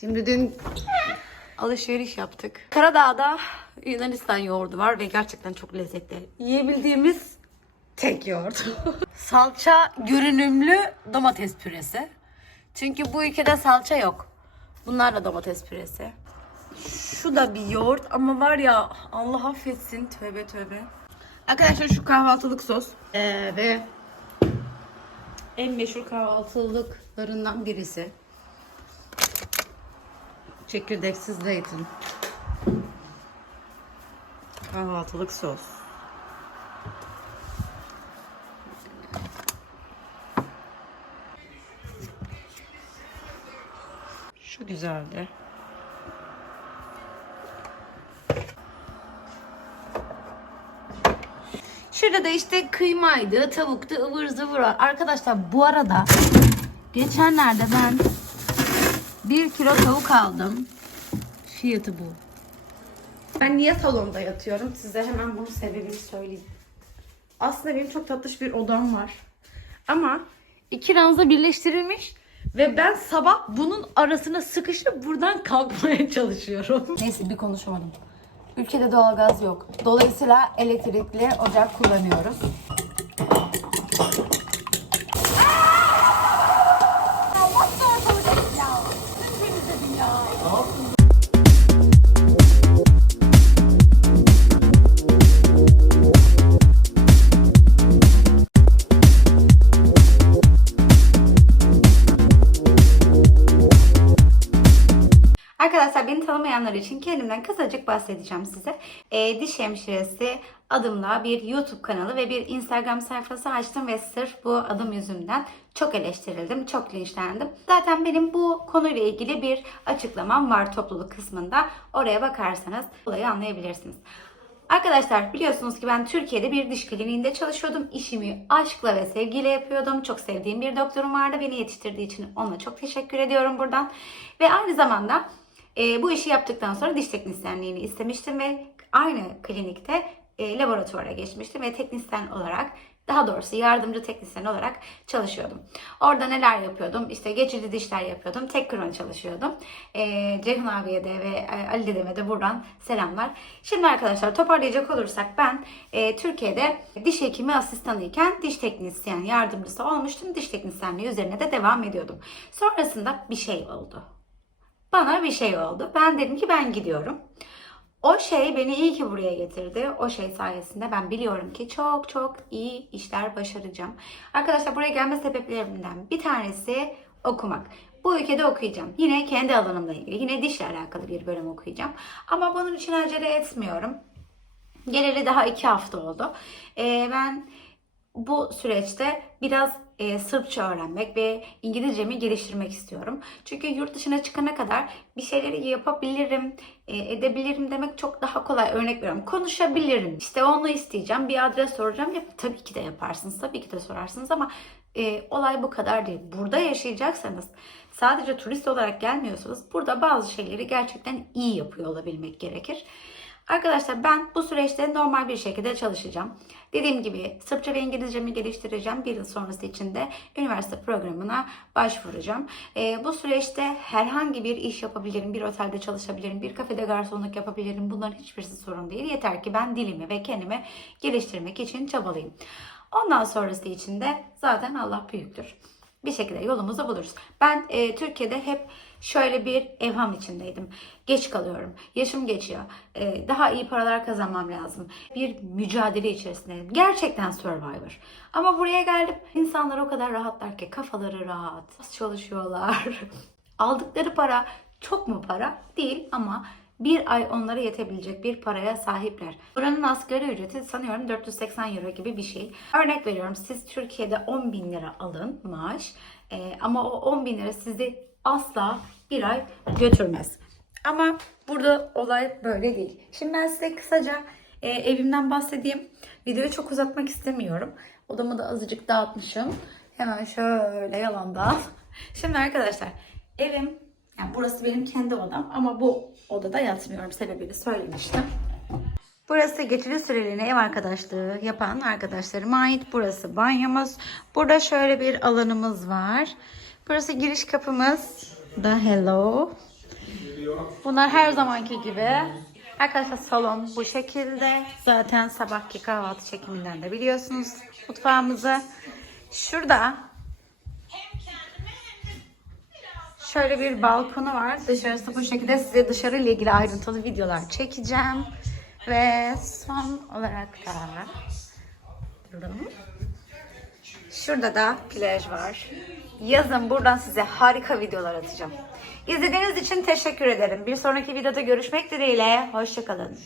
Şimdi dün alışveriş yaptık. Karadağ'da Yunanistan yoğurdu var ve gerçekten çok lezzetli. Yiyebildiğimiz tek yoğurt. salça görünümlü domates püresi. Çünkü bu ülkede salça yok. Bunlar da domates püresi. Şu da bir yoğurt ama var ya Allah affetsin tövbe tövbe. Arkadaşlar şu kahvaltılık sos ee, ve en meşhur kahvaltılıklarından birisi. Çekirdeksiz zeytin. Kahvaltılık sos. Şu güzeldi. Şurada da işte kıymaydı, tavuktu, ıvır zıvır. Arkadaşlar bu arada geçenlerde ben bir kilo tavuk aldım. Fiyatı bu. Ben niye salonda yatıyorum? Size hemen bunun sebebini söyleyeyim. Aslında benim çok tatlış bir odam var. Ama iki ranza birleştirilmiş ve ben sabah bunun arasına sıkışıp buradan kalkmaya çalışıyorum. Neyse bir konuşamadım. Ülkede doğalgaz yok. Dolayısıyla elektrikli ocak kullanıyoruz. Arkadaşlar beni tanımayanlar için kendimden kısacık bahsedeceğim size. Ee, diş hemşiresi adımla bir YouTube kanalı ve bir Instagram sayfası açtım ve sırf bu adım yüzünden çok eleştirildim, çok linçlendim. Zaten benim bu konuyla ilgili bir açıklamam var topluluk kısmında. Oraya bakarsanız olayı anlayabilirsiniz. Arkadaşlar biliyorsunuz ki ben Türkiye'de bir diş kliniğinde çalışıyordum. İşimi aşkla ve sevgiyle yapıyordum. Çok sevdiğim bir doktorum vardı. Beni yetiştirdiği için ona çok teşekkür ediyorum buradan. Ve aynı zamanda e, bu işi yaptıktan sonra diş teknisyenliğini istemiştim ve aynı klinikte e, laboratuvara geçmiştim ve teknisyen olarak daha doğrusu yardımcı teknisyen olarak çalışıyordum. Orada neler yapıyordum? İşte geçici dişler yapıyordum. Tek kron çalışıyordum. E, Ceyhun abiye de ve e, Ali dedeme de buradan selamlar. Şimdi arkadaşlar toparlayacak olursak ben e, Türkiye'de diş hekimi asistanıyken diş teknisyen yardımcısı olmuştum. Diş teknisyenliği üzerine de devam ediyordum. Sonrasında bir şey oldu bana bir şey oldu. Ben dedim ki ben gidiyorum. O şey beni iyi ki buraya getirdi. O şey sayesinde ben biliyorum ki çok çok iyi işler başaracağım. Arkadaşlar buraya gelme sebeplerimden bir tanesi okumak. Bu ülkede okuyacağım. Yine kendi alanımla ilgili, yine dişle alakalı bir bölüm okuyacağım. Ama bunun için acele etmiyorum. Geleli daha iki hafta oldu. Ee, ben bu süreçte biraz e, Sırpça öğrenmek ve İngilizcemi geliştirmek istiyorum. Çünkü yurt dışına çıkana kadar bir şeyleri yapabilirim, e, edebilirim demek çok daha kolay. Örnek veriyorum. Konuşabilirim. İşte onu isteyeceğim. Bir adres soracağım. Yap tabii ki de yaparsınız. Tabii ki de sorarsınız ama e, olay bu kadar değil. Burada yaşayacaksanız sadece turist olarak gelmiyorsunuz. Burada bazı şeyleri gerçekten iyi yapıyor olabilmek gerekir. Arkadaşlar ben bu süreçte normal bir şekilde çalışacağım. Dediğim gibi Sırpça ve İngilizcemi geliştireceğim. Bir yıl sonrası için de üniversite programına başvuracağım. Ee, bu süreçte herhangi bir iş yapabilirim. Bir otelde çalışabilirim. Bir kafede garsonluk yapabilirim. Bunların hiçbirisi sorun değil. Yeter ki ben dilimi ve kendimi geliştirmek için çabalayayım. Ondan sonrası için de zaten Allah büyüktür bir şekilde yolumuzu buluruz. Ben e, Türkiye'de hep şöyle bir evham içindeydim. Geç kalıyorum. Yaşım geçiyor. E, daha iyi paralar kazanmam lazım. Bir mücadele içerisindeyim. Gerçekten Survivor. Ama buraya geldim. İnsanlar o kadar rahatlar ki kafaları rahat. Çalışıyorlar. Aldıkları para çok mu para? Değil ama bir ay onlara yetebilecek bir paraya sahipler. Buranın asgari ücreti sanıyorum 480 euro gibi bir şey. Örnek veriyorum siz Türkiye'de 10 bin lira alın maaş Ee, ama o 10 bin lira sizi asla bir ay götürmez. Ama burada olay böyle değil. Şimdi ben size kısaca e, evimden bahsedeyim. Videoyu çok uzatmak istemiyorum. Odamı da azıcık dağıtmışım. Hemen şöyle yalandan. Şimdi arkadaşlar evim yani burası benim kendi odam ama bu odada yatmıyorum sebebini söylemiştim. Burası geçici süreliğine ev arkadaşlığı yapan arkadaşlarıma ait. Burası banyomuz. Burada şöyle bir alanımız var. Burası giriş kapımız. Da hello. Bunlar her zamanki gibi. Arkadaşlar salon bu şekilde. Zaten sabahki kahvaltı çekiminden de biliyorsunuz mutfağımızı. Şurada şöyle bir balkonu var. Dışarısı bu şekilde. Size dışarı ile ilgili ayrıntılı videolar çekeceğim. Ve son olarak da Şurada da plaj var. Yazın buradan size harika videolar atacağım. İzlediğiniz için teşekkür ederim. Bir sonraki videoda görüşmek dileğiyle. Hoşçakalın.